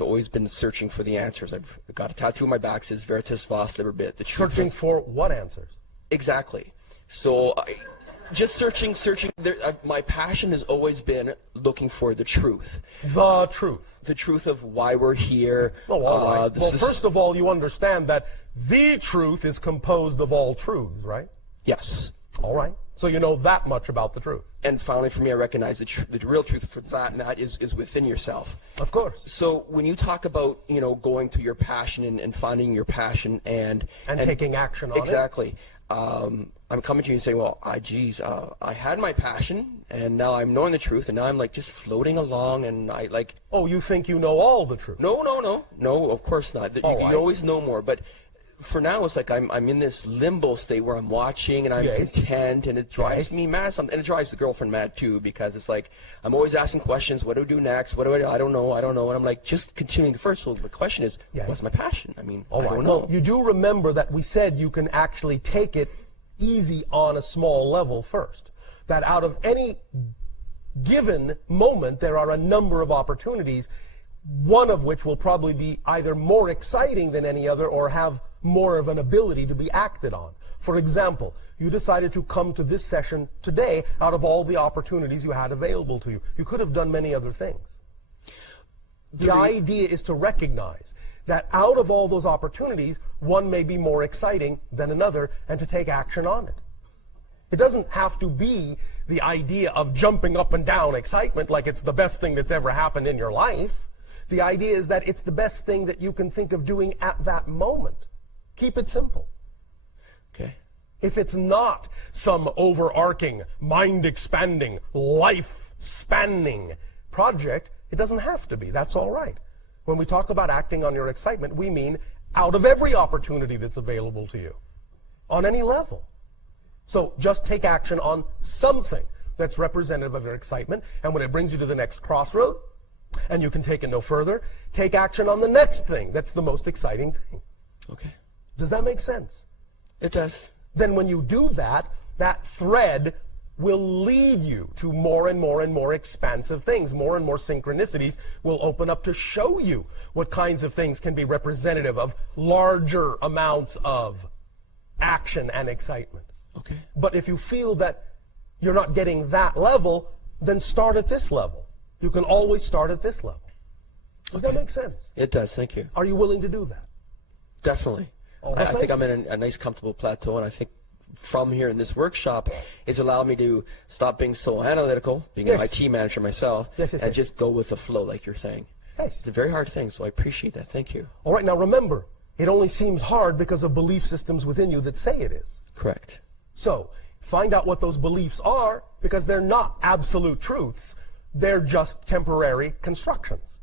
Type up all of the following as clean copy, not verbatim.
I've always been searching for the answers. I've got a tattoo on my back that says Veritas Vos Liber Bit. The truth Searching for what answers? Exactly. So just searching. My passion has always been looking for the truth. The truth. The truth of why we're here. Oh, all right. Well, first of all, you understand that the truth is composed of all truths, right? Yes. All right. So you know that much about the truth. And finally, for me, I recognize the real truth for that, and that is within yourself. Of course. So when you talk about, going to your passion and finding your passion and taking action on it. Exactly. I'm coming to you and saying, well, I had my passion, and now I'm knowing the truth, and now I'm like just floating along, and I like. Oh, you think you know all the truth? No, of course not. You always know more, but for now it's like I'm in this limbo state where I'm watching and I'm content, and it drives me mad. And it drives the girlfriend mad too, because it's like I'm always asking questions. What do I do next? What do I don't know. And I'm like just continuing first. So the question is, what's my passion? I mean, I don't know. Well, you do remember that we said you can actually take it easy on a small level first. That out of any given moment, there are a number of opportunities, one of which will probably be either more exciting than any other or have more of an ability to be acted on. For example, you decided to come to this session today out of all the opportunities you had available to you. You could have done many other things. The idea is to recognize that out of all those opportunities, one may be more exciting than another, and to take action on it. It doesn't have to be the idea of jumping up and down excitement like it's the best thing that's ever happened in your life. The idea is that it's the best thing that you can think of doing at that moment. Keep it simple. Okay. If it's not some overarching, mind-expanding, life-spanning project, it doesn't have to be. That's all right. When we talk about acting on your excitement, we mean out of every opportunity that's available to you, on any level. So just take action on something that's representative of your excitement, and when it brings you to the next crossroad, and you can take it no further, take action on the next thing that's the most exciting thing. Okay. Does that make sense? It does. Then when you do that, that thread will lead you to more and more and more expansive things. More and more synchronicities will open up to show you what kinds of things can be representative of larger amounts of action and excitement. Okay. But if you feel that you're not getting that level, then start at this level. You can always start at this level. Does that make sense? It does. Thank you. Are you willing to do that? Definitely. I think I'm in a nice, comfortable plateau, and I think from here in this workshop, it's allowed me to stop being so analytical, being an IT manager myself, and just go with the flow, like you're saying. Yes. It's a very hard thing, so I appreciate that. Thank you. All right, now remember, it only seems hard because of belief systems within you that say it is. Correct. So, find out what those beliefs are, because they're not absolute truths. They're just temporary constructions.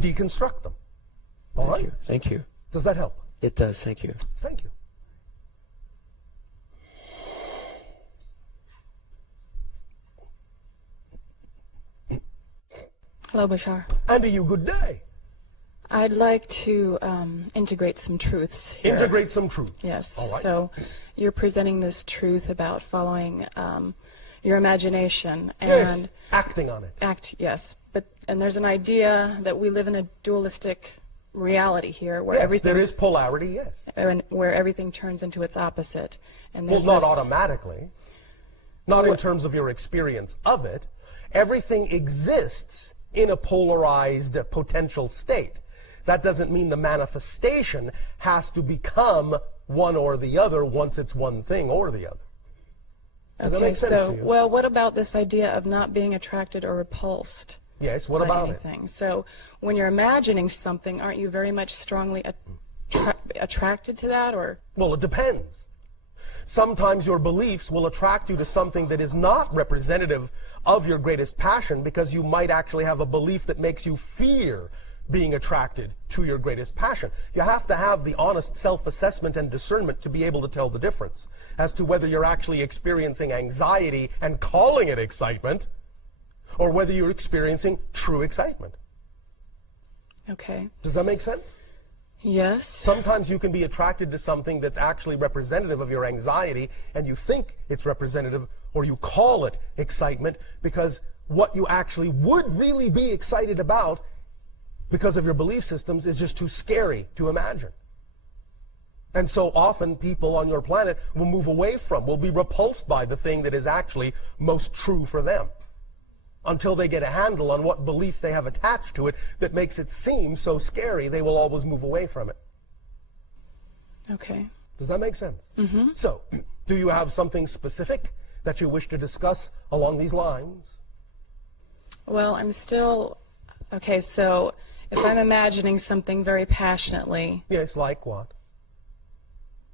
Deconstruct them. All right? Thank you. Does that help? It does. Thank you. Thank you. Hello, Bashar. Andy, you good day. I'd like to integrate some truths here. Integrate some truth. Yes. All right. So you're presenting this truth about following your imagination and yes. Acting on it. Yes. And there's an idea that we live in a dualistic reality here where yes, everything there is polarity, yes. And where everything turns into its opposite. And well, not automatically. Not in terms of your experience of it. Everything exists in a polarized potential state. That doesn't mean the manifestation has to become one or the other once it's one thing or the other. Does that make sense to you? Well, what about this idea of not being attracted or repulsed? Yes, what about anything? So when you're imagining something, aren't you very much strongly attracted to that? Or? Well, it depends. Sometimes your beliefs will attract you to something that is not representative of your greatest passion, because you might actually have a belief that makes you fear being attracted to your greatest passion. You have to have the honest self-assessment and discernment to be able to tell the difference as to whether you're actually experiencing anxiety and calling it excitement, or whether you're experiencing true excitement. Okay. Does that make sense? Yes. Sometimes you can be attracted to something that's actually representative of your anxiety, and you think it's representative, or you call it excitement, because what you actually would really be excited about because of your belief systems, is just too scary to imagine. And so often people on your planet will move away from, will be repulsed by the thing that is actually most true for them, until they get a handle on what belief they have attached to it that makes it seem so scary. They will always move away from it. Okay. Does that make sense? Mm-hmm. So, do you have something specific that you wish to discuss along these lines? Well, I'm still... Okay, so if I'm imagining something very passionately... Yes, like what?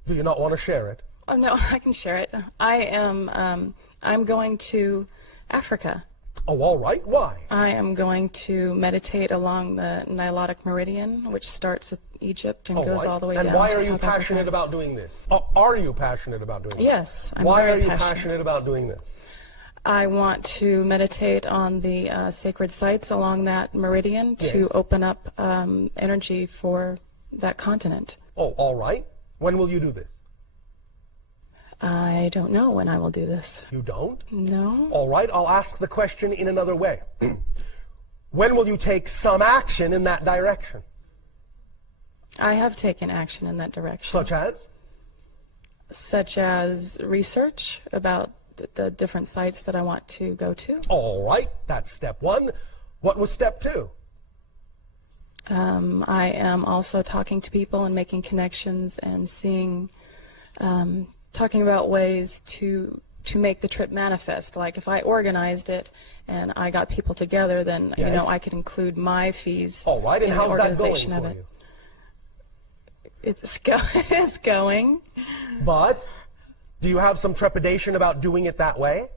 Do you not want to share it? Oh, no, I can share it. I'm going to Africa. Oh, all right. Why? I am going to meditate along the Nilotic Meridian, which starts at Egypt and goes all the way down to South Africa. And why are you passionate about doing this? Are you passionate about doing this? Yes, I'm Why very are you passionate. passionate about doing this? I want to meditate on the sacred sites along that meridian to Yes. open up energy for that continent. Oh, all right. When will you do this? I don't know when I will do this. You don't? No. All right, I'll ask the question in another way. When will you take some action in that direction? I have taken action in that direction. Such as? Such as research about the different sites that I want to go to. All right, that's step one. What was step two? I am also talking to people and making connections and seeing, talking about ways to make the trip manifest. Like if I organized it and I got people together, then Yes. I could include my fees. All right, and in the how's that going organization for of it. you? It's going. But do you have some trepidation about doing it that way?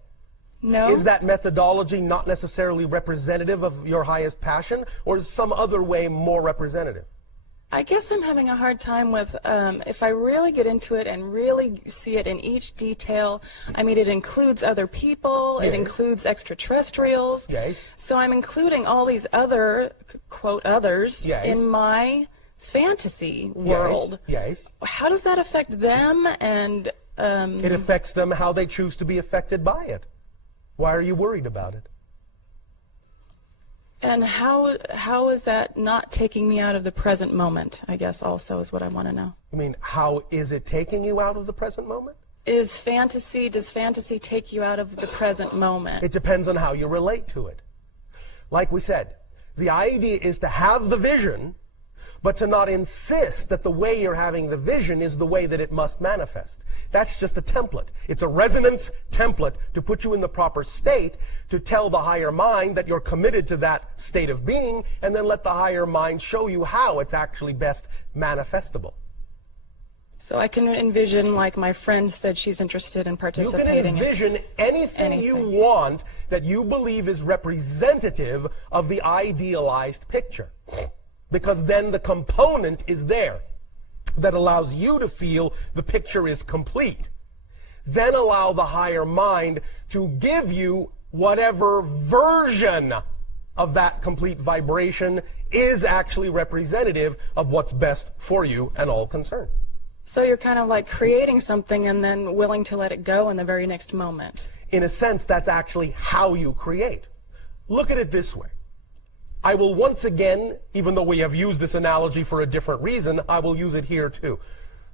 No. Is that methodology not necessarily representative of your highest passion, or is some other way more representative? I guess I'm having a hard time with, if I really get into it and really see it in each detail, I mean, it includes other people, Yes. it includes extraterrestrials. Yes. So I'm including all these other, quote, others Yes. in my fantasy world. Yes. How does that affect them? And It affects them how they choose to be affected by it. Why are you worried about it? and how is that not taking me out of the present moment, I guess also is what I want to know. I mean, how is it taking you out of the present moment? Does fantasy take you out of the present moment? It depends on how you relate to it. Like we said, the idea is to have the vision, but to not insist that the way you're having the vision is the way that it must manifest. That's just a template. It's a resonance template to put you in the proper state, to tell the higher mind that you're committed to that state of being, and then let the higher mind show you how it's actually best manifestable. So I can envision, like my friend said she's interested in You participating. can envision anything you want that you believe is representative of the idealized picture. Because then the component is there that allows you to feel the picture is complete. Then allow the higher mind to give you whatever version of that complete vibration is actually representative of what's best for you and all concerned. So you're kind of like creating something and then willing to let it go in the very next moment. In a sense, that's actually how you create. Look at it this way. I will once again, even though we have used this analogy for a different reason, I will use it here too.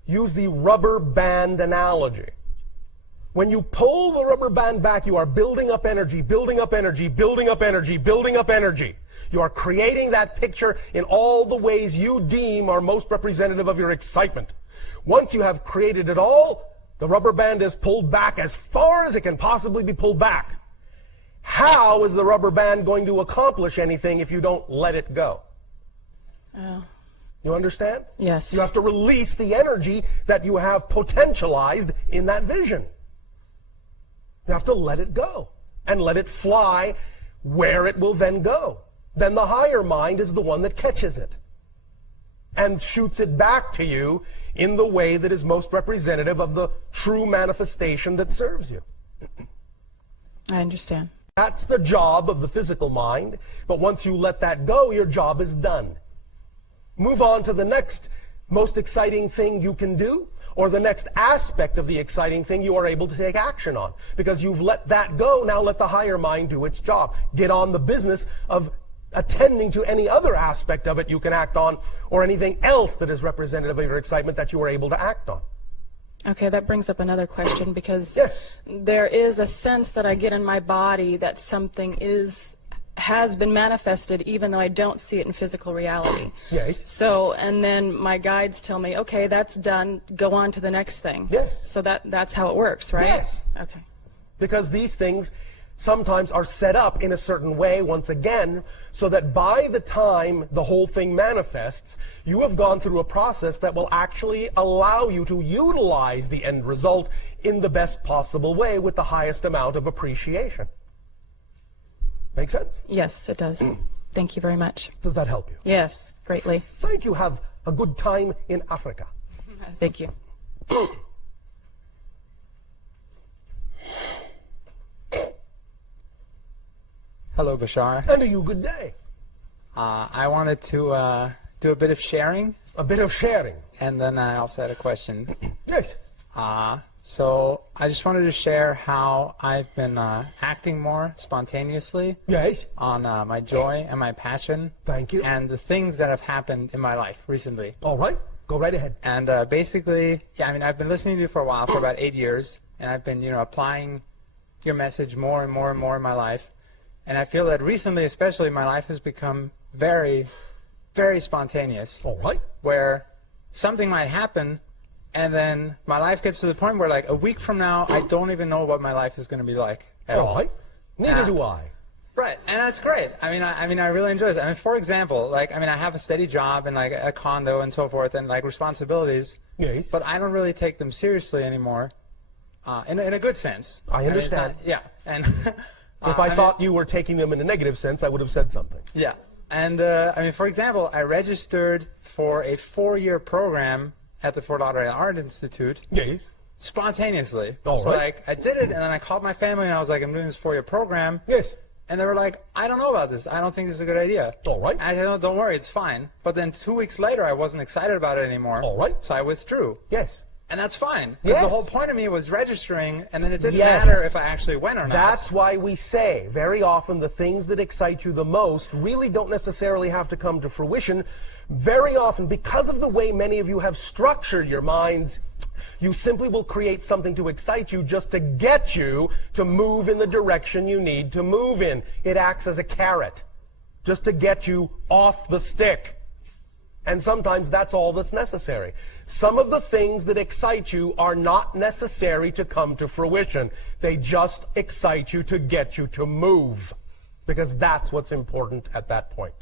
Use the rubber band analogy. When you pull the rubber band back, you are building up energy, building up energy, building up energy, building up energy. You are creating that picture in all the ways you deem are most representative of your excitement. Once you have created it all, the rubber band is pulled back as far as it can possibly be pulled back. How is the rubber band going to accomplish anything if you don't let it go? You understand? Yes. You have to release the energy that you have potentialized in that vision. You have to let it go and let it fly where it will then go. Then the higher mind is the one that catches it and shoots it back to you in the way that is most representative of the true manifestation that serves you. I understand. That's the job of the physical mind, but once you let that go, your job is done. Move on to the next most exciting thing you can do, or the next aspect of the exciting thing you are able to take action on. Because you've let that go, now let the higher mind do its job. Get on the business of attending to any other aspect of it you can act on, or anything else that is representative of your excitement that you were able to act on. Okay, that brings up another question, because Yes. there is a sense that I get in my body that something has been manifested, even though I don't see it in physical reality. Yes. So, and then my guides tell me, okay, that's done, go on to the next thing. Yes. So that's how it works, right? Yes. Okay. Because these things sometimes are set up in a certain way, once again, so that by the time the whole thing manifests, you have gone through a process that will actually allow you to utilize the end result in the best possible way with the highest amount of appreciation. Make sense? Yes, it does. Thank you very much. Does that help you? Yes, greatly. Thank you. Have a good time in Africa. Thank you. Hello, Bashar. And you good day. I wanted to do a bit of sharing, A bit of sharing. and then I also had a question. Yes. So I just wanted to share how I've been acting more spontaneously Yes. on my joy and my passion. Thank you. And the things that have happened in my life recently. All right. Go right ahead. And basically, yeah, I mean, I've been listening to you for a while, for about 8 years, and I've been, applying your message more and more and more in my life. And I feel that recently, especially, my life has become very, very spontaneous. All right. Where something might happen, and then my life gets to the point where, like, a week from now, I don't even know what my life is going to be like at all. All right. Neither do I. Right, and that's great. I mean, I really enjoy this. I mean, for example, I have a steady job and like a condo and so forth, and like responsibilities. Yes. But I don't really take them seriously anymore, in a good sense. I understand. It's not- yeah, and If I thought you were taking them in a negative sense, I would have said something. yeah, and for example, I registered for a 4-year program at the Fort Lauderdale Art Institute. Yes. Spontaneously. All so right. I did it, and then I called my family, and I was like, I'm doing this 4-year program. Yes. And they were like, I don't know about this. I don't think this is a good idea. All right. I said, no, don't worry, it's fine. But then 2 weeks later, I wasn't excited about it anymore. All right. So I withdrew. Yes. And that's fine. Because Yes. the whole point of me was registering, and then it didn't Yes. matter if I actually went or not. That's why we say very often the things that excite you the most really don't necessarily have to come to fruition. Very often, because of the way many of you have structured your minds, you simply will create something to excite you just to get you to move in the direction you need to move in. It acts as a carrot, just to get you off the stick. And sometimes that's all that's necessary. Some of the things that excite you are not necessary to come to fruition. They just excite you to get you to move, because that's what's important at that point.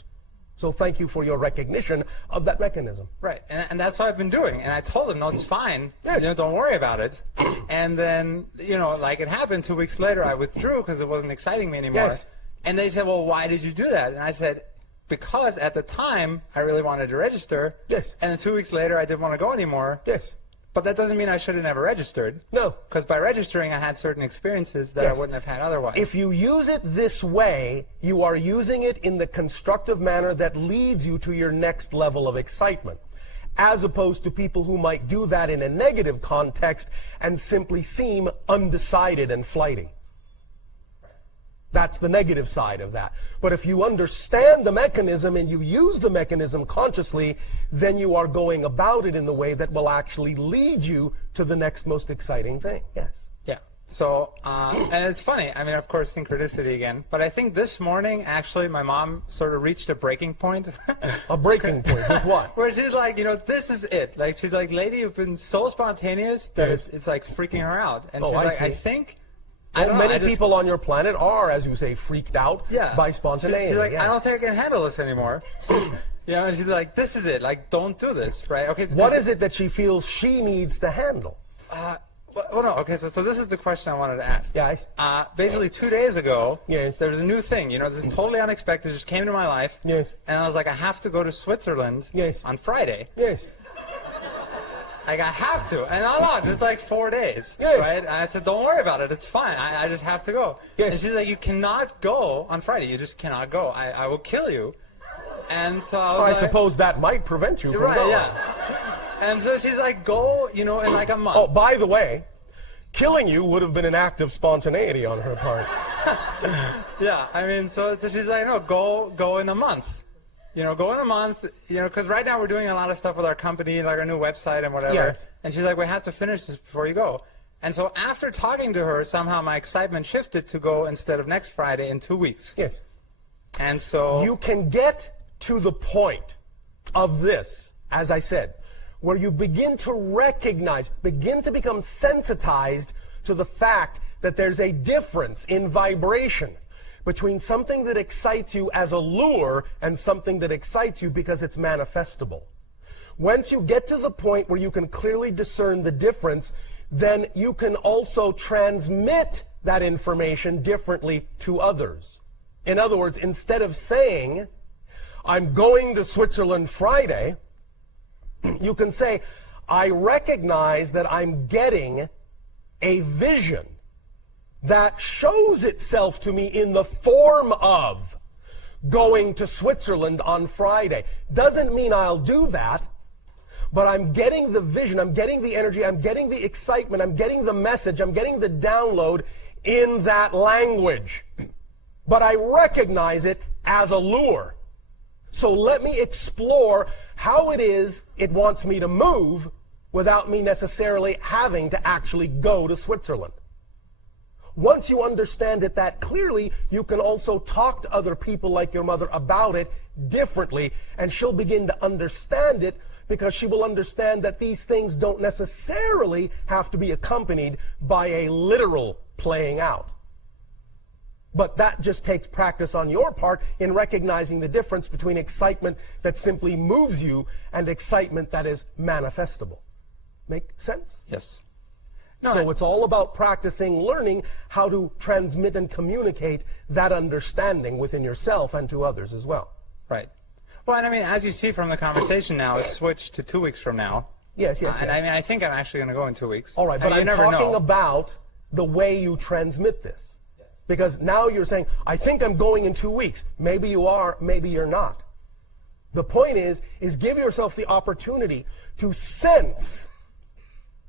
So thank you for your recognition of that mechanism. Right, and that's what I've been doing. And I told them, no, it's fine. Yes. Don't worry about it. And then, like it happened 2 weeks later, I withdrew because it wasn't exciting me anymore. Yes. And they said, well, why did you do that? And I said, because at the time, I really wanted to register. Yes. And then 2 weeks later, I didn't want to go anymore. Yes. But that doesn't mean I should have never registered. No. Because by registering, I had certain experiences that I Yes. wouldn't have had otherwise. If you use it this way, you are using it in the constructive manner that leads you to your next level of excitement, as opposed to people who might do that in a negative context and simply seem undecided and flighty. That's the negative side of that. But if you understand the mechanism and you use the mechanism consciously, then you are going about it in the way that will actually lead you to the next most exciting thing. Yes. Yeah. So, and it's funny. I mean, of course, synchronicity again. But I think this morning, actually, my mom sort of reached a breaking point. A breaking point with what? Where she's like, this is it. Like, she's like, lady, you've been so spontaneous that Yes. it's like freaking her out. And Oh, she's I like, see. I think. I Well, don't know, many I just- people on your planet are, as you say, freaked out yeah. by spontaneity. She's like, yeah. I don't think I can handle this anymore. And she's like, this is it. Like, don't do this, right? Okay. What is it that she feels she needs to handle? Well, no. Okay. So this is the question I wanted to ask. Guys? Basically, 2 days ago, Yes. there was a new thing. This is totally unexpected. It just came into my life. Yes. And I was like, I have to go to Switzerland. Yes. On Friday. Yes. Like, I have to. And I'm not, just like 4 days. Yes. Right? And I said, don't worry about it. It's fine. I just have to go. Yes. And she's like, you cannot go on Friday. You just cannot go. I will kill you. And so I was Well, I like, suppose that might prevent you from right, going. yeah. And so she's like, go, in like a month. Oh, by the way, killing you would have been an act of spontaneity on her part. Yeah, I mean, so she's like, no, go in a month. Go in a month, because right now we're doing a lot of stuff with our company, like our new website and whatever. Yes. And she's like, we have to finish this before you go. And so after talking to her, somehow my excitement shifted to go instead of next Friday in 2 weeks. Yes. And so... You can get to the point of this, as I said, where you begin to recognize, begin to become sensitized to the fact that there's a difference in vibration between something that excites you as a lure and something that excites you because it's manifestable. Once you get to the point where you can clearly discern the difference, then you can also transmit that information differently to others. In other words, instead of saying, I'm going to Switzerland Friday, you can say, I recognize that I'm getting a vision that shows itself to me in the form of going to Switzerland on Friday. Doesn't mean I'll do that, but I'm getting the vision, I'm getting the energy, I'm getting the excitement, I'm getting the message, I'm getting the download in that language. But I recognize it as a lure. So let me explore how it is it wants me to move without me necessarily having to actually go to Switzerland. Once you understand it that clearly, you can also talk to other people like your mother about it differently, and she'll begin to understand it because she will understand that these things don't necessarily have to be accompanied by a literal playing out. But that just takes practice on your part in recognizing the difference between excitement that simply moves you and excitement that is manifestable. Make sense? Yes. So it's all about practicing, learning how to transmit and communicate that understanding within yourself and to others as well. Right. Well, and I mean, as you see from the conversation now, it's switched to 2 weeks from now. Yes. And I mean, I think I'm actually going to go in 2 weeks. All right, but I'm talking about the way you transmit this. Because now you're saying, I think I'm going in 2 weeks. Maybe you are, maybe you're not. The point is give yourself the opportunity to sense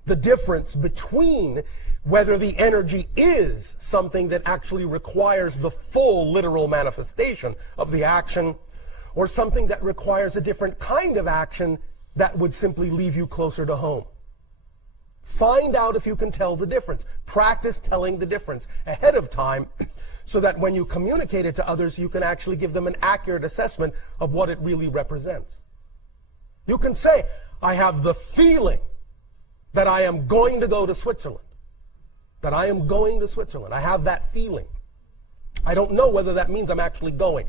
the difference between whether the energy is something that actually requires the full literal manifestation of the action or something that requires a different kind of action that would simply leave you closer to home. Find out if you can tell the difference. Practice telling the difference ahead of time so that when you communicate it to others, you can actually give them an accurate assessment of what it really represents. You can say, I have the feeling that I am going to go to Switzerland. That I am going to Switzerland. I have that feeling. I don't know whether that means I'm actually going,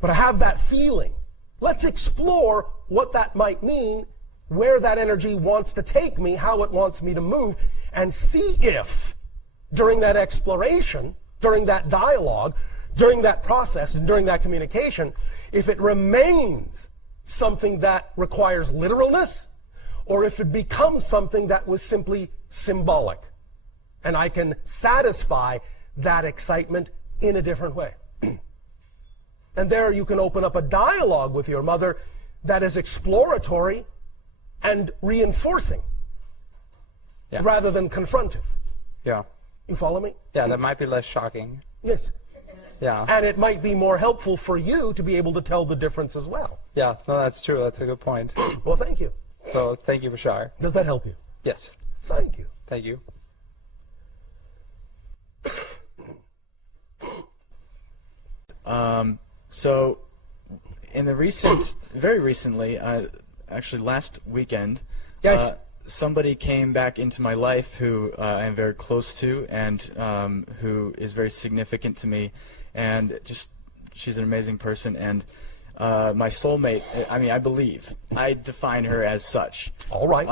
but I have that feeling. Let's explore what that might mean, where that energy wants to take me, how it wants me to move, and see if, during that exploration, during that dialogue, during that process, and during that communication, if it remains something that requires literalness, or if it becomes something that was simply symbolic. And I can satisfy that excitement in a different way. And there you can open up a dialogue with your mother that is exploratory and reinforcing rather than confrontive. Yeah. You follow me? Yeah, that might be less shocking. Yes. Yeah. And it might be more helpful for you to be able to tell the difference as well. Yeah, no, that's true. That's a good point. Well, thank you. So, thank you, Bashar. Does that help you? Yes. Thank you. Thank you. So, in the very recently, actually last weekend, somebody came back into my life who I am very close to and who is very significant to me, and she's an amazing person, and my soulmate, I believe. I define her as such. All right.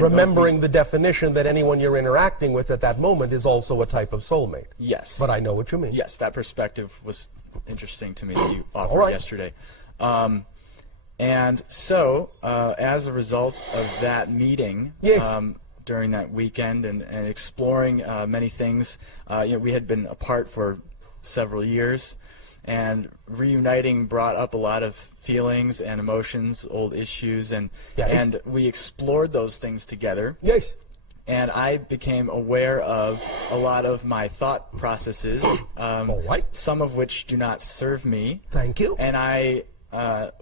Remembering the definition that anyone you're interacting with at that moment is also a type of soulmate. Yes. But I know what you mean. Yes, that perspective was interesting to me that you offered yesterday. And so, as a result of that meeting, during that weekend and exploring many things, we had been apart for several years, and reuniting brought up a lot of feelings and emotions, old issues, and we explored those things together. Yes. and I became aware of a lot of my thought processes, All right. some of which do not serve me. Thank you. And I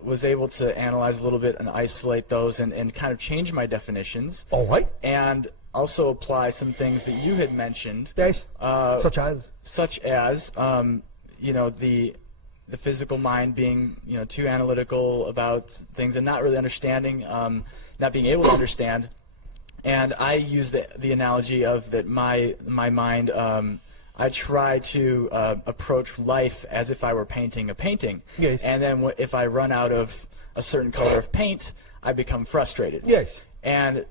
was able to analyze a little bit and isolate those and kind of change my definitions. All right. And also apply some things that you had mentioned. Yes. Such as? You know, the physical mind being, you know, too analytical about things and not really understanding, not being able to understand. And I use the analogy of that my mind, I try to approach life as if I were painting a painting. Yes. And then if I run out of a certain color of paint, I become frustrated. Yes. And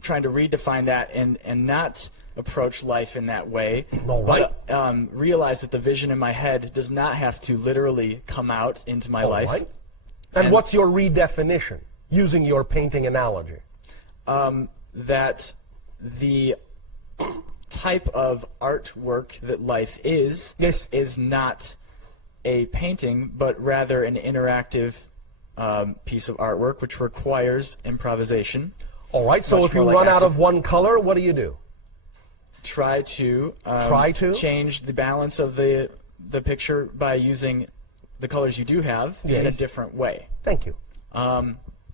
trying to redefine that and not approach life in that way, All right. but realize that the vision in my head does not have to literally come out into my life. Right. And what's your redefinition, using your painting analogy? That the type of artwork that life is Yes. is not a painting, but rather an interactive piece of artwork, which requires improvisation. All right, so Much if you more like run out acting. of one color, what do? Try to change the balance of the picture by using the colors you do have in a Yes. different way. Thank you.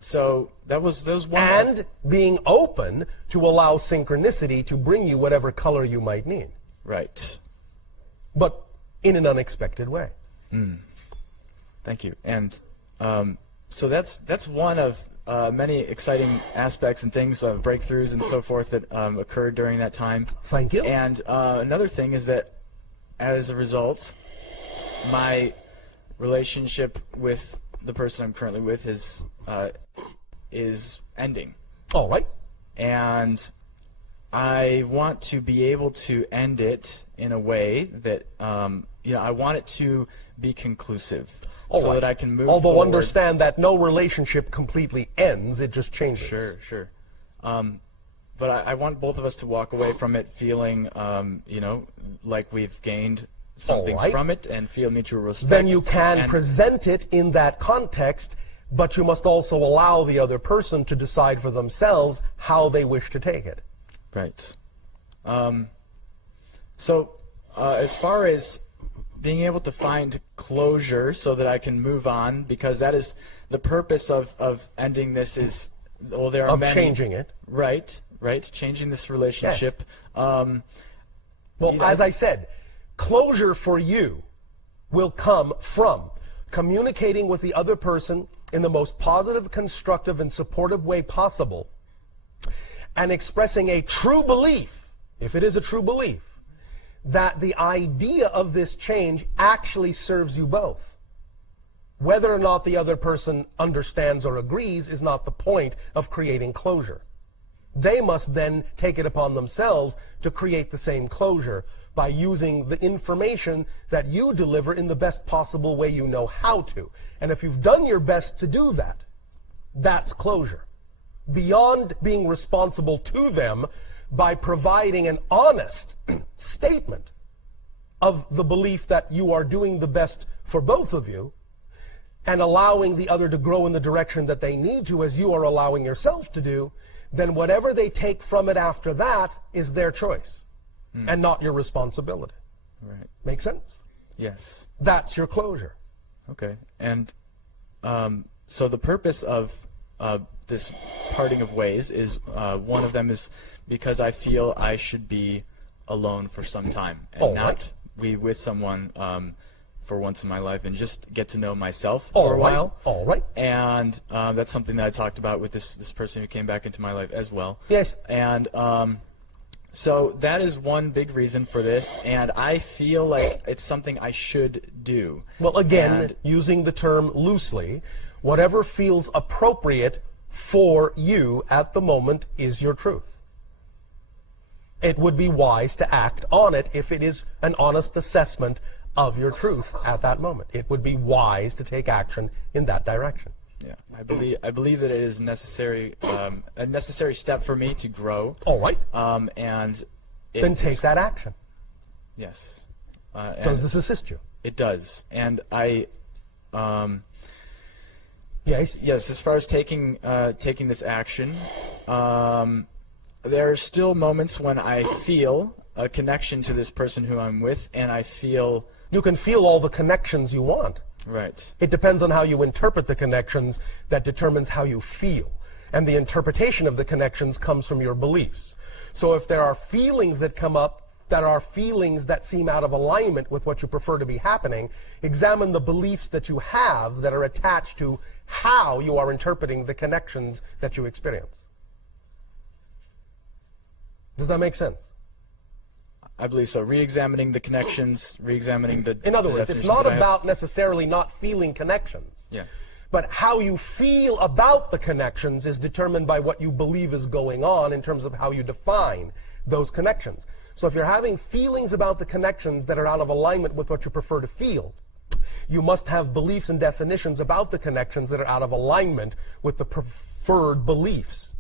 So that was one. And being open to allow synchronicity to bring you whatever color you might need, Right. but in an unexpected way. Thank you. And so that's one of many exciting aspects and things, breakthroughs and so forth that occurred during that time. Thank you. And another thing is that as a result, my relationship with the person I'm currently with is ending. All right. And I want to be able to end it in a way that, you know, I want it to be conclusive. All so right. that I can move Although forward. understand that no relationship completely ends, it just changes. Sure. But I want both of us to walk away from it feeling, you know, like we've gained something All right. from it and feel mutual respect. Then you can and present it in that context, but you must also allow the other person to decide for themselves how they wish to take it. Right. So as far as being able to find closure so that I can move on, because that is the purpose of ending this is, well, there are Of many. changing it. Right, changing this relationship. Well, You know, as I said, closure for you will come from communicating with the other person in the most positive, constructive, and supportive way possible, and expressing a true belief, if it is a true belief, that the idea of this change actually serves you both. Whether or not the other person understands or agrees is not the point of creating closure. They must then take it upon themselves to create the same closure by using the information that you deliver in the best possible way you know how to. And if you've done your best to do that, that's closure. Beyond being responsible to them by providing an honest statement of the belief that you are doing the best for both of you, and allowing the other to grow in the direction that they need to, as you are allowing yourself to do, then whatever they take from it after that is their choice and not your responsibility. right. Make sense? Yes. That's your closure. Okay. And so the purpose of this parting of ways is one of them is because I feel I should be alone for some time and All not right. be with someone for once in my life and just get to know myself All for a right. while. All right. And that's something that I talked about with this person who came back into my life as well. Yes. And so that is one big reason for this, and I feel like it's something I should do. Well, again, And- using the term loosely, whatever feels appropriate for you at the moment is your truth. It would be wise to act on it if it is an honest assessment of your truth at that moment. It would be wise to take action in that direction. Yeah, I believe that it is necessary, a necessary step for me to grow. All right. And it, Then take it's- that action. Yes. Does And this assist you? it does, and I. Yes. Yes, as far as taking this action, there are still moments when I feel a connection to this person who I'm with, and I feel... You can feel all the connections you want. Right. It depends on how you interpret the connections that determines how you feel. And the interpretation of the connections comes from your beliefs. So if there are feelings that come up that are feelings that seem out of alignment with what you prefer to be happening, examine the beliefs that you have that are attached to how you are interpreting the connections that you experience. Does that make sense? I believe so. Re-examining the connections, re-examining the... In other words, it's not about necessarily not feeling connections. Yeah. But how you feel about the connections is determined by what you believe is going on in terms of how you define those connections. So if you're having feelings about the connections that are out of alignment with what you prefer to feel, you must have beliefs and definitions about the connections that are out of alignment with the preferred beliefs.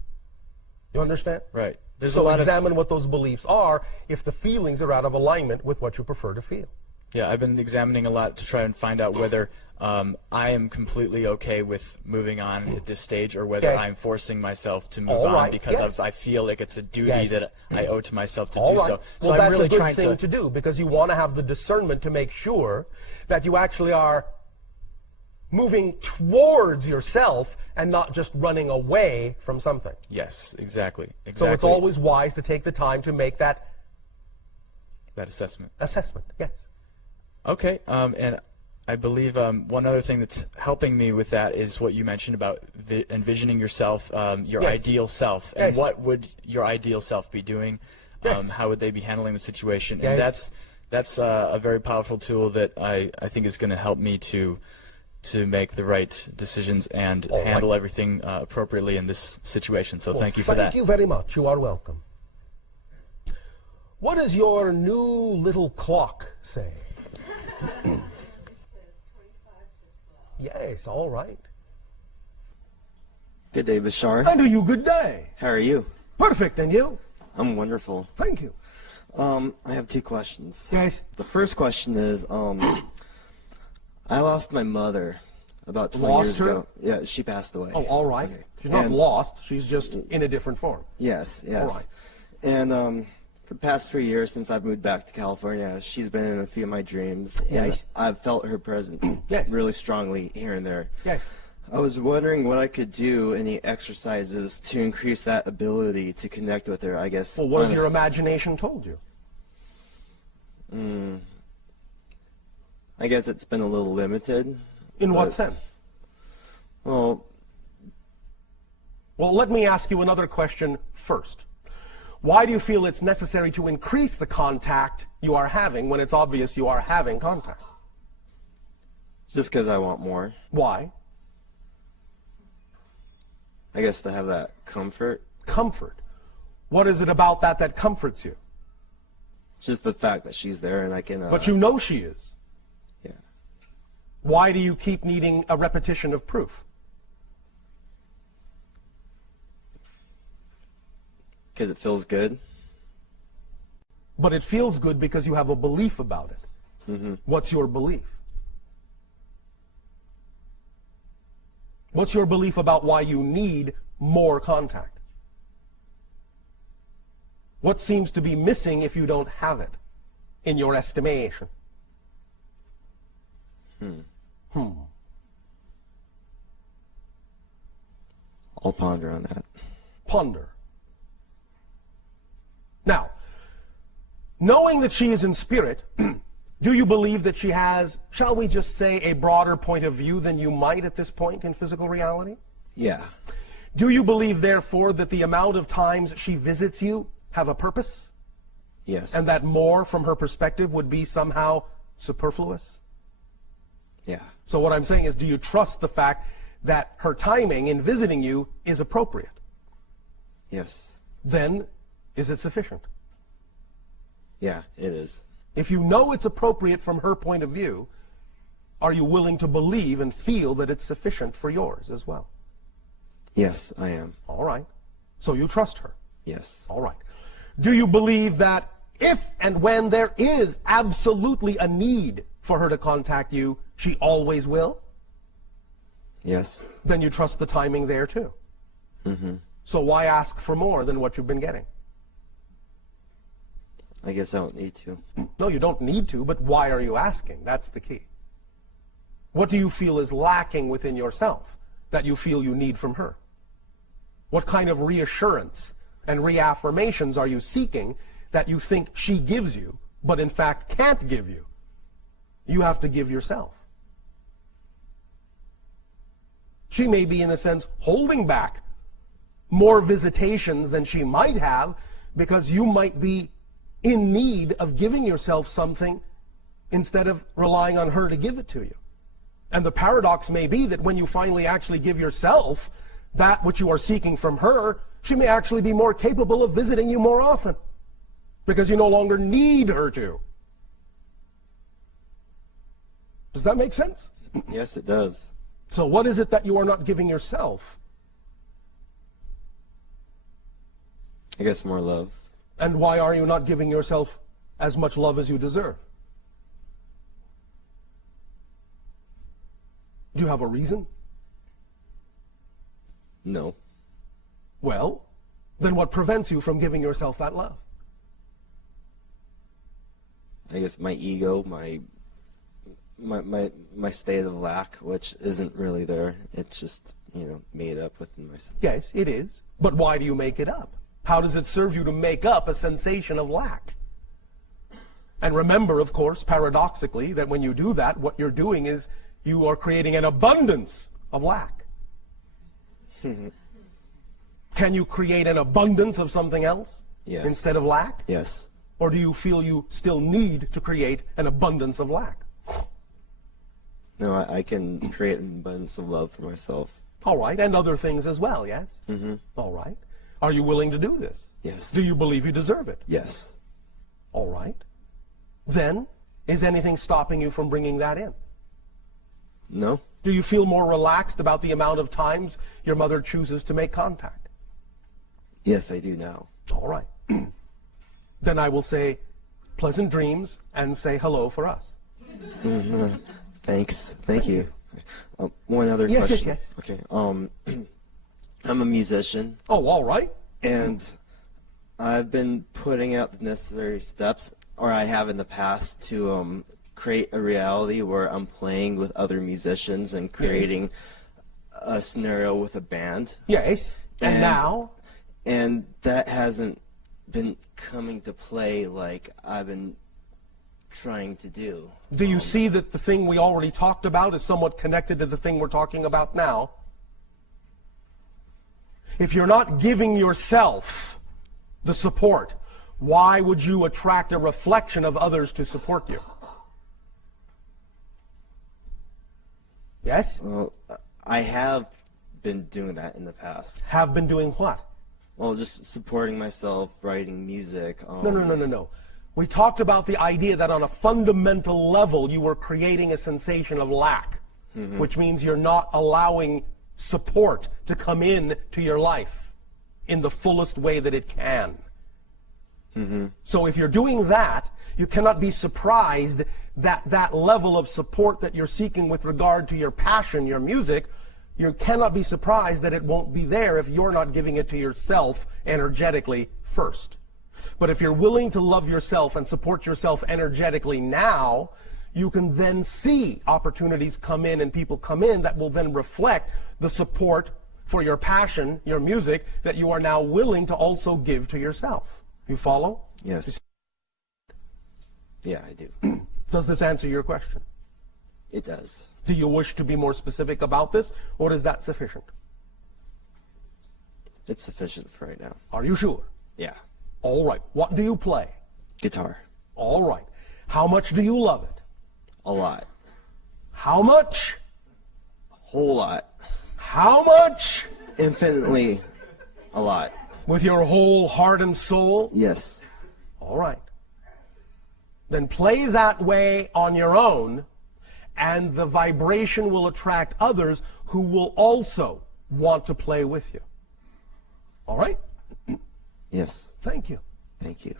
You understand? Right. So examine what those beliefs are if the feelings are out of alignment with what you prefer to feel. Yeah, I've been examining a lot to try and find out whether I am completely okay with moving on at this stage, or whether I'm forcing myself to move on because I feel like it's a duty that I owe to myself to do so. So well, I'm really that's a trying good thing to do, because you want to have the discernment to make sure that you actually are moving towards yourself and not just running away from something. Yes, exactly. So it's always wise to take the time to make that assessment. Yes. Okay, and I believe one other thing that's helping me with that is what you mentioned about envisioning yourself, your ideal self, and what would your ideal self be doing? How would they be handling the situation? And that's a very powerful tool that I think is going to help me to make the right decisions and handle everything appropriately in this situation. So thank you for that. Thank you very much. You are welcome. What does your new little clock say? Yes, all right. Good day, Bashar. And to you, good day. How are you? Perfect, and you? I'm wonderful. Thank you. I have two questions. Yes. The first question is, I lost my mother about 20 years ago. Yeah, she passed away. Oh, all right. Okay. She's not lost. She's just in a different form. Yes, yes. All right. And for the past 3 years since I've moved back to California, she's been in a few of my dreams. Yes. And I've felt her presence really strongly here and there. Yes. I was wondering what I could do, any exercises to increase that ability to connect with her, I guess. Well, what has your imagination told you? I guess it's been a little limited. In what sense? Well, let me ask you another question first. Why do you feel it's necessary to increase the contact you are having when it's obvious you are having contact? Just because I want more. Why? I guess to have that comfort. Comfort. What is it about that comforts you? Just the fact that she's there and I can... But you know she is. Yeah. Why do you keep needing a repetition of proof? Because it feels good. But it feels good because you have a belief about it. Mm-hmm. What's your belief? What's your belief about why you need more contact? What seems to be missing if you don't have it, in your estimation? I'll ponder on that. Ponder. Now, knowing that she is in spirit, do you believe that she has, shall we just say, a broader point of view than you might at this point in physical reality? Yeah. Do you believe, therefore, that the amount of times she visits you have a purpose? Yes. And that more, from her perspective, would be somehow superfluous? Yeah. So what I'm saying is, do you trust the fact that her timing in visiting you is appropriate? Yes. Then, is it sufficient? Yeah, it is. If you know it's appropriate from her point of view, are you willing to believe and feel that it's sufficient for yours as well? Yes, I am. All right. So you trust her? Yes. All right. Do you believe that if and when there is absolutely a need for her to contact you, she always will? Yes. Then you trust the timing there too? Mm-hmm. So why ask for more than what you've been getting? I guess I don't need to. No, you don't need to, but why are you asking? That's the key. What do you feel is lacking within yourself that you feel you need from her? What kind of reassurance and reaffirmations are you seeking that you think she gives you, but in fact can't give you? You have to give yourself. She may be, in a sense, holding back more visitations than she might have because you might be in need of giving yourself something instead of relying on her to give it to you. And the paradox may be that when you finally actually give yourself that which you are seeking from her, she may actually be more capable of visiting you more often because you no longer need her to. Does that make sense? Yes, it does. So what is it that you are not giving yourself? I guess more love. And why are you not giving yourself as much love as you deserve? Do you have a reason? No. Well, then what prevents you from giving yourself that love? I guess my ego, my state of lack, which isn't really there. It's just, made up within myself. Yes, it is. But why do you make it up? How does it serve you to make up a sensation of lack? And remember, of course, paradoxically, that when you do that, what you're doing is you are creating an abundance of lack. Can you create an abundance of something else instead of lack? Yes. Or do you feel you still need to create an abundance of lack? No, I can create an abundance of love for myself. All right, and other things as well, yes? Mm-hmm. All right. Are you willing to do this? Yes. Do you believe you deserve it? Yes. All right. Then, is anything stopping you from bringing that in? No. Do you feel more relaxed about the amount of times your mother chooses to make contact? Yes, I do now. All right. Then I will say pleasant dreams and say hello for us. Mm-hmm. Thanks. Thank you. One other yes, question. Yes, yes. Okay. I'm a musician. Oh, all right. And I've been putting out the necessary steps, or I have in the past, to create a reality where I'm playing with other musicians and creating a scenario with a band. Yes. And now? And that hasn't been coming to play like I've been trying to do. Do you see that the thing we already talked about is somewhat connected to the thing we're talking about now? If you're not giving yourself the support, why would you attract a reflection of others to support you? Yes? Well, I have been doing that in the past. Have been doing what? Well, just supporting myself, writing music. No. We talked about the idea that on a fundamental level you were creating a sensation of lack, which means you're not allowing support to come in to your life in the fullest way that it can. So if you're doing that, you cannot be surprised that that level of support that you're seeking with regard to your passion, your music, you cannot be surprised that it won't be there if you're not giving it to yourself energetically first. But if you're willing to love yourself and support yourself energetically now, you can then see opportunities come in and people come in that will then reflect the support for your passion, your music, that you are now willing to also give to yourself. You follow? Yes. Yeah, I do. Does this answer your question? It does. Do you wish to be more specific about this, or is that sufficient? It's sufficient for right now. Are you sure? Yeah. All right. What do you play? Guitar. All right. How much do you love it? A lot. How much? A whole lot. How much? Infinitely a lot. With your whole heart and soul? Yes. All right. Then play that way on your own, and the vibration will attract others who will also want to play with you. All right? Yes. Thank you. Thank you.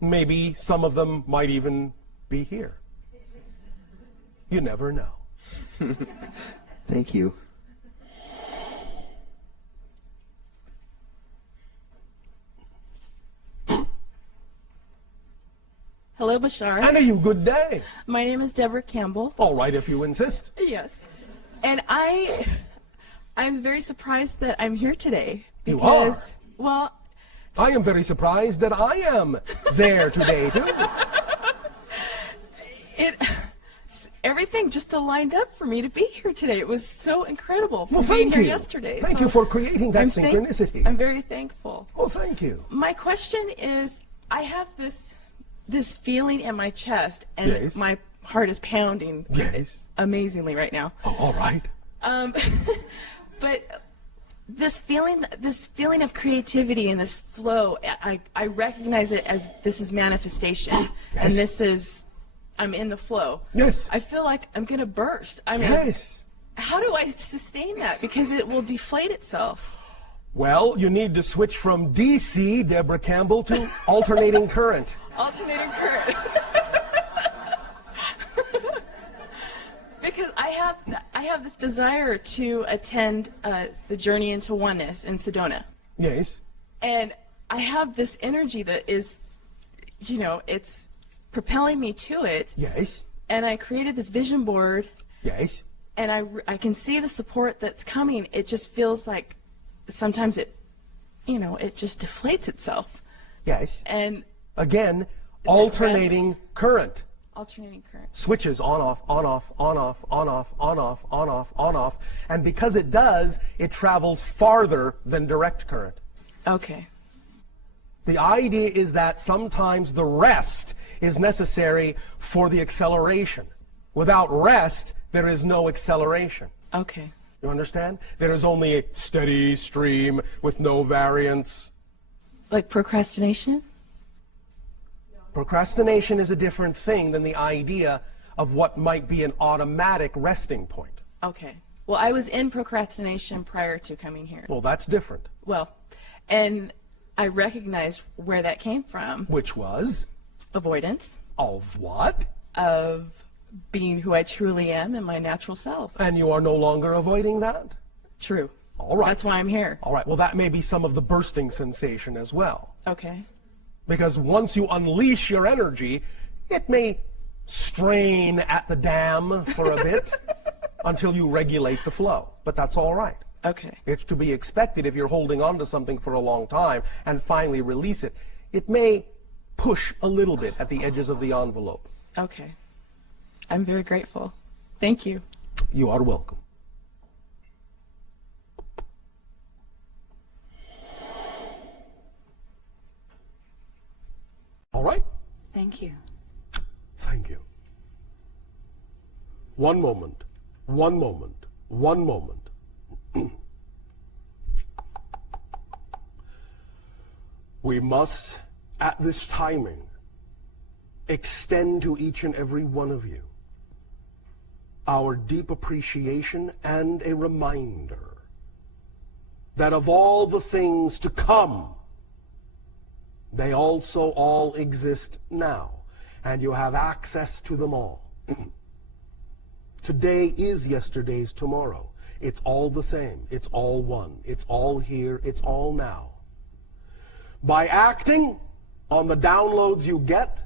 Maybe some of them might even be here. You never know. Thank you. Hello, Bashar. And a good day. My name is Deborah Campbell. All right, if you insist. Yes. And I'm very surprised that I'm here today. You Because, are? well, I am very surprised that I am there today, too. Everything just aligned up for me to be here today. It was so incredible from Well, being thank here you. yesterday. Thank So you for creating that synchronicity. I'm very thankful. Oh, thank you. My question is, I have this feeling in my chest, and Yes. my heart is pounding Yes. amazingly right now. Oh, all right. But this feeling of creativity and this flow, I recognize it as this is manifestation, and this is, I'm in the flow. Yes. I feel like I'm gonna burst. I mean, Yes. how do I sustain that? Because it will deflate itself. Well, you need to switch from DC, Deborah Campbell, to alternating current. Alternating current. Because I have this desire to attend the Journey into Oneness in Sedona. Yes. And I have this energy that is, it's propelling me to it. Yes. And I created this vision board. Yes. And I can see the support that's coming. It just feels like sometimes it just deflates itself. Yes. And again, alternating current. Alternating current. Switches on off, on off, on off, on off, on off, on off, on off. And because it does, it travels farther than direct current. Okay. The idea is that sometimes the rest is necessary for the acceleration. Without rest, there is no acceleration. Okay. You understand? There is only a steady stream with no variance. Like procrastination? Procrastination is a different thing than the idea of what might be an automatic resting point. Okay. Well, I was in procrastination prior to coming here. Well, that's different. Well, and I recognized where that came from. Which was? Avoidance. Of what? Of being who I truly am and my natural self. And you are no longer avoiding that? True. All right. That's why I'm here. All right. Well, that may be some of the bursting sensation as well. Okay. Because once you unleash your energy, it may strain at the dam for a bit until you regulate the flow. But that's all right. Okay. It's to be expected if you're holding on to something for a long time and finally release it. It may push a little bit at the edges of the envelope. Okay. I'm very grateful. Thank you. You are welcome. All right? Thank you. Thank you. One moment. One moment. One moment. We must, at this timing, extend to each and every one of you our deep appreciation and a reminder that of all the things to come, they also all exist now, and you have access to them all. Today is yesterday's tomorrow. It's all the same. It's all one. It's all here. It's all now. By acting on the downloads you get,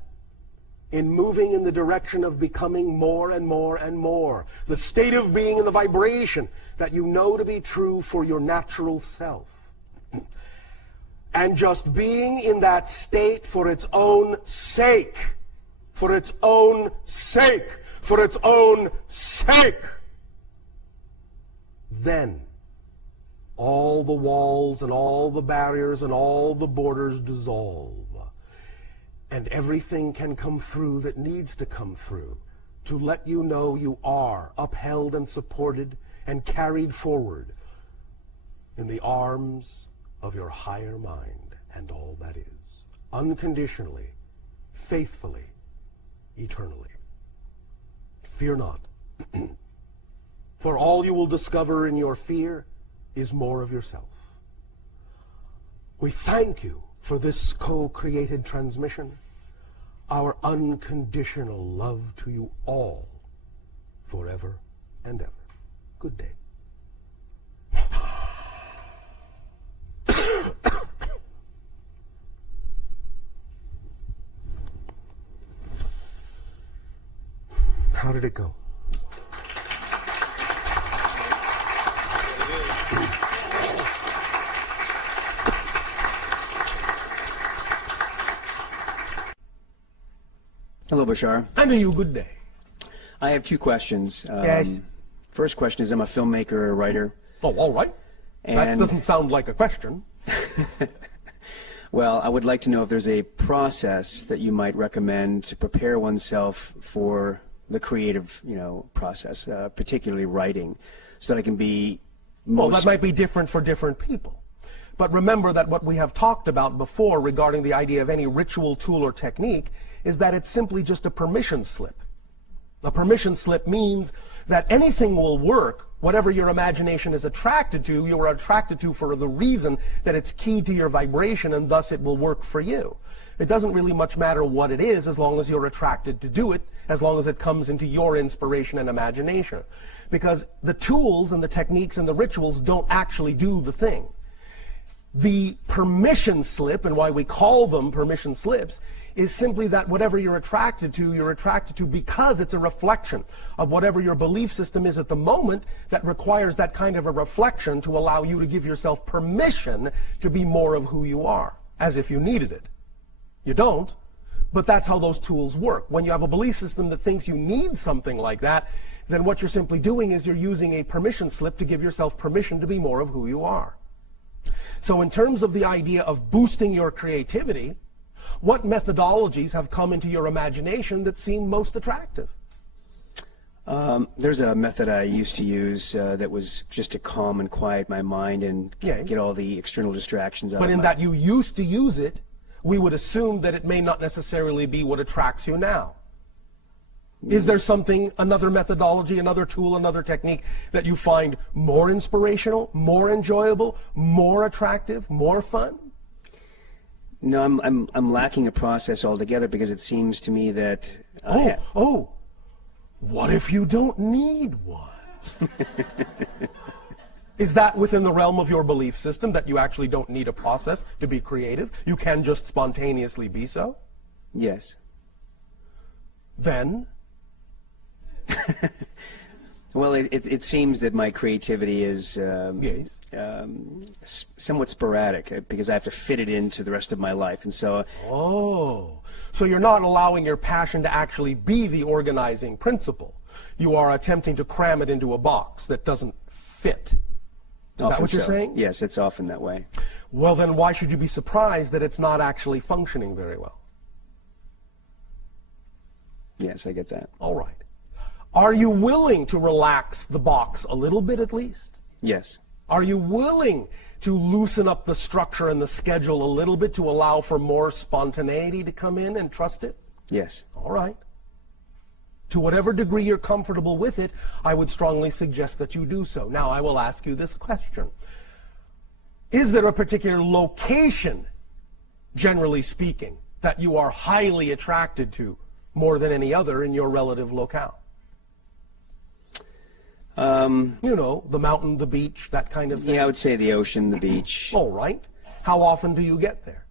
in moving in the direction of becoming more and more and more, the state of being and the vibration that you know to be true for your natural self. And just being in that state for its own sake, for its own sake, for its own sake, then all the walls and all the barriers and all the borders dissolve. And everything can come through that needs to come through to let you know you are upheld and supported and carried forward in the arms of your higher mind and all that is, unconditionally, faithfully, eternally. Fear not, for all you will discover in your fear is more of yourself. We thank you for this co-created transmission, our unconditional love to you all, forever and ever. Good day. How did it go? Hello, Bashar. And to you, good day. I have two questions. Yes. First question is, I'm a filmmaker, a writer. Oh, all right. That And- doesn't sound like a question. Well, I would like to know if there's a process that you might recommend to prepare oneself for the creative, process, particularly writing, so that I can be Well, most... that might be different for different people. But remember that what we have talked about before regarding the idea of any ritual, tool, or technique is that it's simply just a permission slip. A permission slip means that anything will work, whatever your imagination is attracted to, you are attracted to for the reason that it's key to your vibration, and thus it will work for you. It doesn't really much matter what it is as long as you're attracted to do it, as long as it comes into your inspiration and imagination. Because the tools and the techniques and the rituals don't actually do the thing. The permission slip, and why we call them permission slips, is simply that whatever you're attracted to because it's a reflection of whatever your belief system is at the moment that requires that kind of a reflection to allow you to give yourself permission to be more of who you are, as if you needed it. You don't, but that's how those tools work. When you have a belief system that thinks you need something like that, then what you're simply doing is you're using a permission slip to give yourself permission to be more of who you are. So in terms of the idea of boosting your creativity, what methodologies have come into your imagination that seem most attractive? There's a method I used to use that was just to calm and quiet my mind and Yes. get all the external distractions out But of in my... that you used to use it, we would assume that it may not necessarily be what attracts you now. Is there something, another methodology, another tool, another technique that you find more inspirational, more enjoyable, more attractive, more fun? No, I'm lacking a process altogether, because it seems to me that... What if you don't need one? Is that within the realm of your belief system, that you actually don't need a process to be creative? You can just spontaneously be so? Yes. Then? Well, it seems that my creativity is Yes. somewhat sporadic, because I have to fit it into the rest of my life, and so... Oh, so you're not allowing your passion to actually be the organizing principle. You are attempting to cram it into a box that doesn't fit. Is that what you're saying? Yes, it's often that way. Well, then why should you be surprised that it's not actually functioning very well? Yes, I get that. All right. Are you willing to relax the box a little bit at least? Yes. Are you willing to loosen up the structure and the schedule a little bit to allow for more spontaneity to come in and trust it? Yes. All right. To whatever degree you're comfortable with it, I would strongly suggest that you do so. Now, I will ask you this question. Is there a particular location, generally speaking, that you are highly attracted to more than any other in your relative locale? You know, the mountain, the beach, that kind of thing? Yeah, I would say the ocean, the beach. All right. How often do you get there?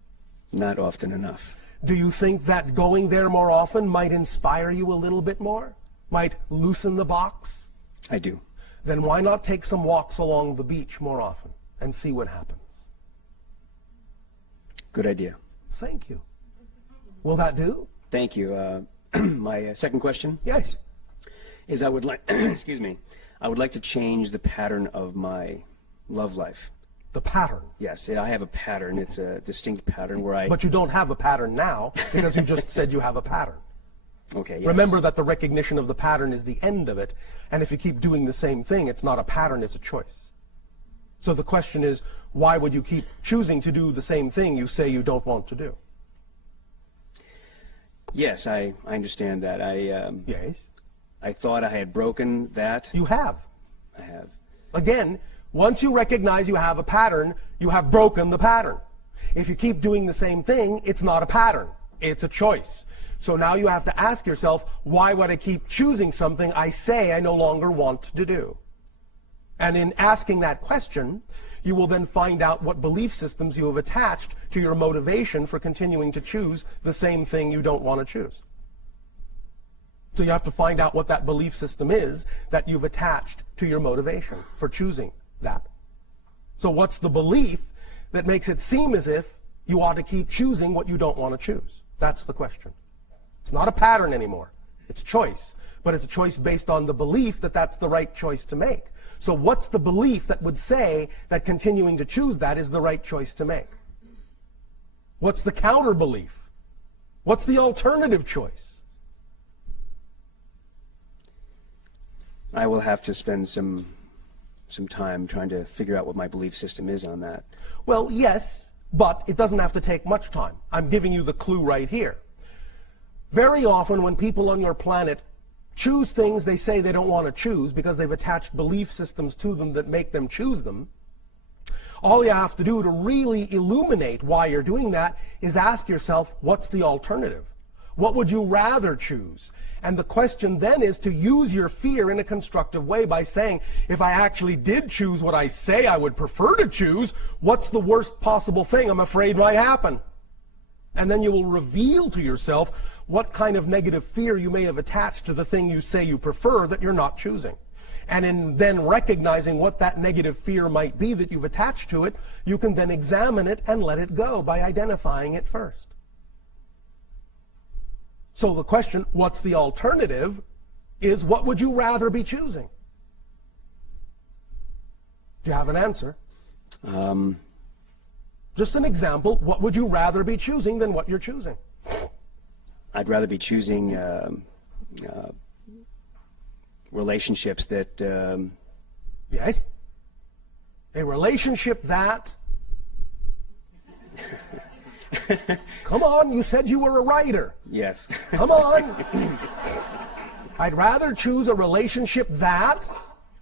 Not often enough. Do you think that going there more often might inspire you a little bit more? Might loosen the box? I do. Then why not take some walks along the beach more often and see what happens? Good idea. Thank you. Will that do? Thank you. My second question Yes. is I would like, excuse me, I would like to change the pattern of my love life. The pattern. Yes, I have a pattern. It's a distinct pattern where I... But you don't have a pattern now because you just said you have a pattern. Okay, yes. Remember that the recognition of the pattern is the end of it, and if you keep doing the same thing, it's not a pattern, it's a choice. So the question is, why would you keep choosing to do the same thing you say you don't want to do? Yes, I understand that. Yes. I thought I had broken that. You have. I have. Again, once you recognize you have a pattern, you have broken the pattern. If you keep doing the same thing, it's not a pattern. It's a choice. So now you have to ask yourself, why would I keep choosing something I say I no longer want to do? And in asking that question, you will then find out what belief systems you have attached to your motivation for continuing to choose the same thing you don't want to choose. So you have to find out what that belief system is that you've attached to your motivation for choosing that. So what's the belief that makes it seem as if you ought to keep choosing what you don't want to choose? That's the question. It's not a pattern anymore. It's choice. But it's a choice based on the belief that that's the right choice to make. So what's the belief that would say that continuing to choose that is the right choice to make? What's the counter belief? What's the alternative choice? I will have to spend some time trying to figure out what my belief system is on that. Well, yes, but it doesn't have to take much time. I'm giving you the clue right here. Very often when people on your planet choose things they say they don't want to choose because they've attached belief systems to them that make them choose them, all you have to do to really illuminate why you're doing that is ask yourself, what's the alternative? What would you rather choose? And the question then is to use your fear in a constructive way by saying, if I actually did choose what I say I would prefer to choose, what's the worst possible thing I'm afraid might happen? And then you will reveal to yourself what kind of negative fear you may have attached to the thing you say you prefer that you're not choosing. And in then recognizing what that negative fear might be that you've attached to it, you can then examine it and let it go by identifying it first. So the question, what's the alternative, is what would you rather be choosing? Do you have an answer? Just an example, what would you rather be choosing than what you're choosing? I'd rather be choosing relationships that... Yes? A relationship that... Come on, you said you were a writer. Yes. Come on. I'd rather choose a relationship that...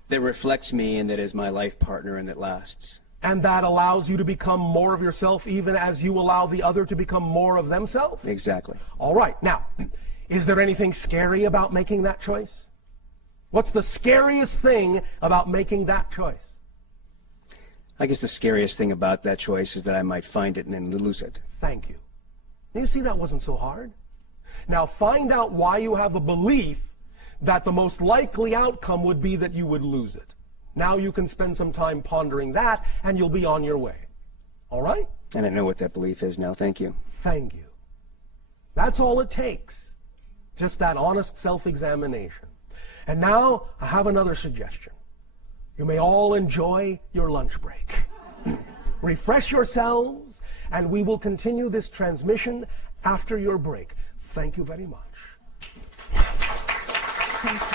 That reflects me and that is my life partner and that lasts. And that allows you to become more of yourself even as you allow the other to become more of themselves? Exactly. All right. Now, is there anything scary about making that choice? What's the scariest thing about making that choice? I guess the scariest thing about that choice is that I might find it and then lose it. Thank you. You see, that wasn't so hard. Now find out why you have a belief that the most likely outcome would be that you would lose it. Now you can spend some time pondering that, and you'll be on your way. All right? And I know what that belief is now. Thank you. Thank you. That's all it takes. Just that honest self-examination. And now, I have another suggestion. You may all enjoy your lunch break. Refresh yourselves, and we will continue this transmission after your break. Thank you very much. Thank you.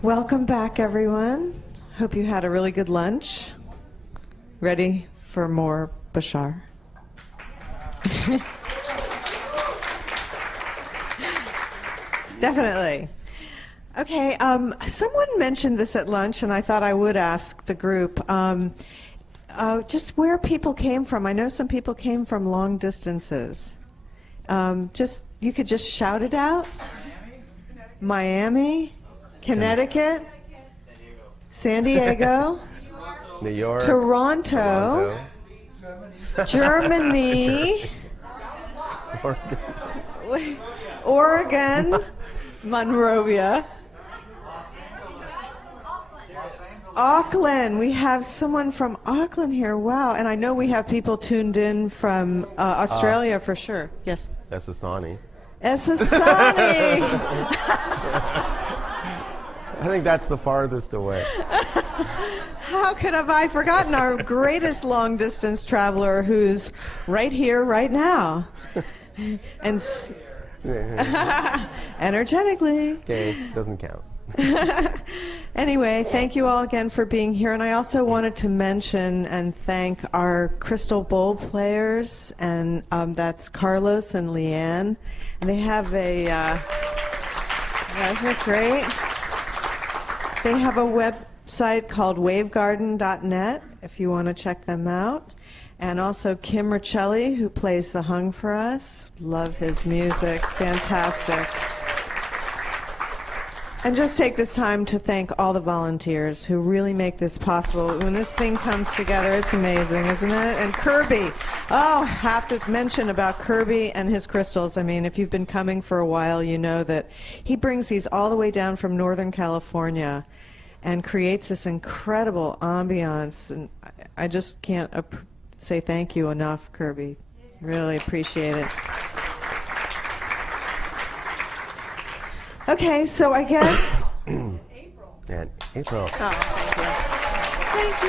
Welcome back, everyone. Hope you had a really good lunch. Ready for more Bashar? Definitely. Okay, someone mentioned this at lunch, and I thought I would ask the group just where people came from. I know some people came from long distances. You could just shout it out. Miami, Connecticut, San Diego, New York, Toronto, Germany, Oregon, Monrovia, Auckland. We have someone from Auckland here. Wow. And I know we have people tuned in from Australia for sure. Yes. Esasani. Esasani. I think that's the farthest away. How could have I forgotten our greatest long-distance traveler who's right here, right now? And energetically. Okay, doesn't count. Anyway, thank you all again for being here. And I also wanted to mention and thank our crystal bowl players, and that's Carlos and Leanne. And they have a, isn't it great? They have a website called wavegarden.net if you want to check them out. And also Kim Riccelli, who plays the hung for us. Love his music. Fantastic. And just take this time to thank all the volunteers who really make this possible. When this thing comes together, it's amazing, isn't it? And Kirby. Oh, have to mention about Kirby and his crystals. I mean, if you've been coming for a while, you know that he brings these all the way down from Northern California and creates this incredible ambiance. And I just can't say thank you enough, Kirby. Really appreciate it. Okay, so I guess. April. And April. Oh, thank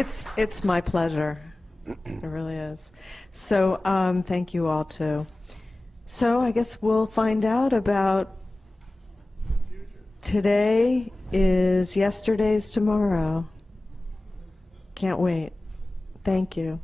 you. It's my pleasure. It really is. So thank you all too. So I guess we'll find out about. Today is yesterday's tomorrow. Can't wait. Thank you.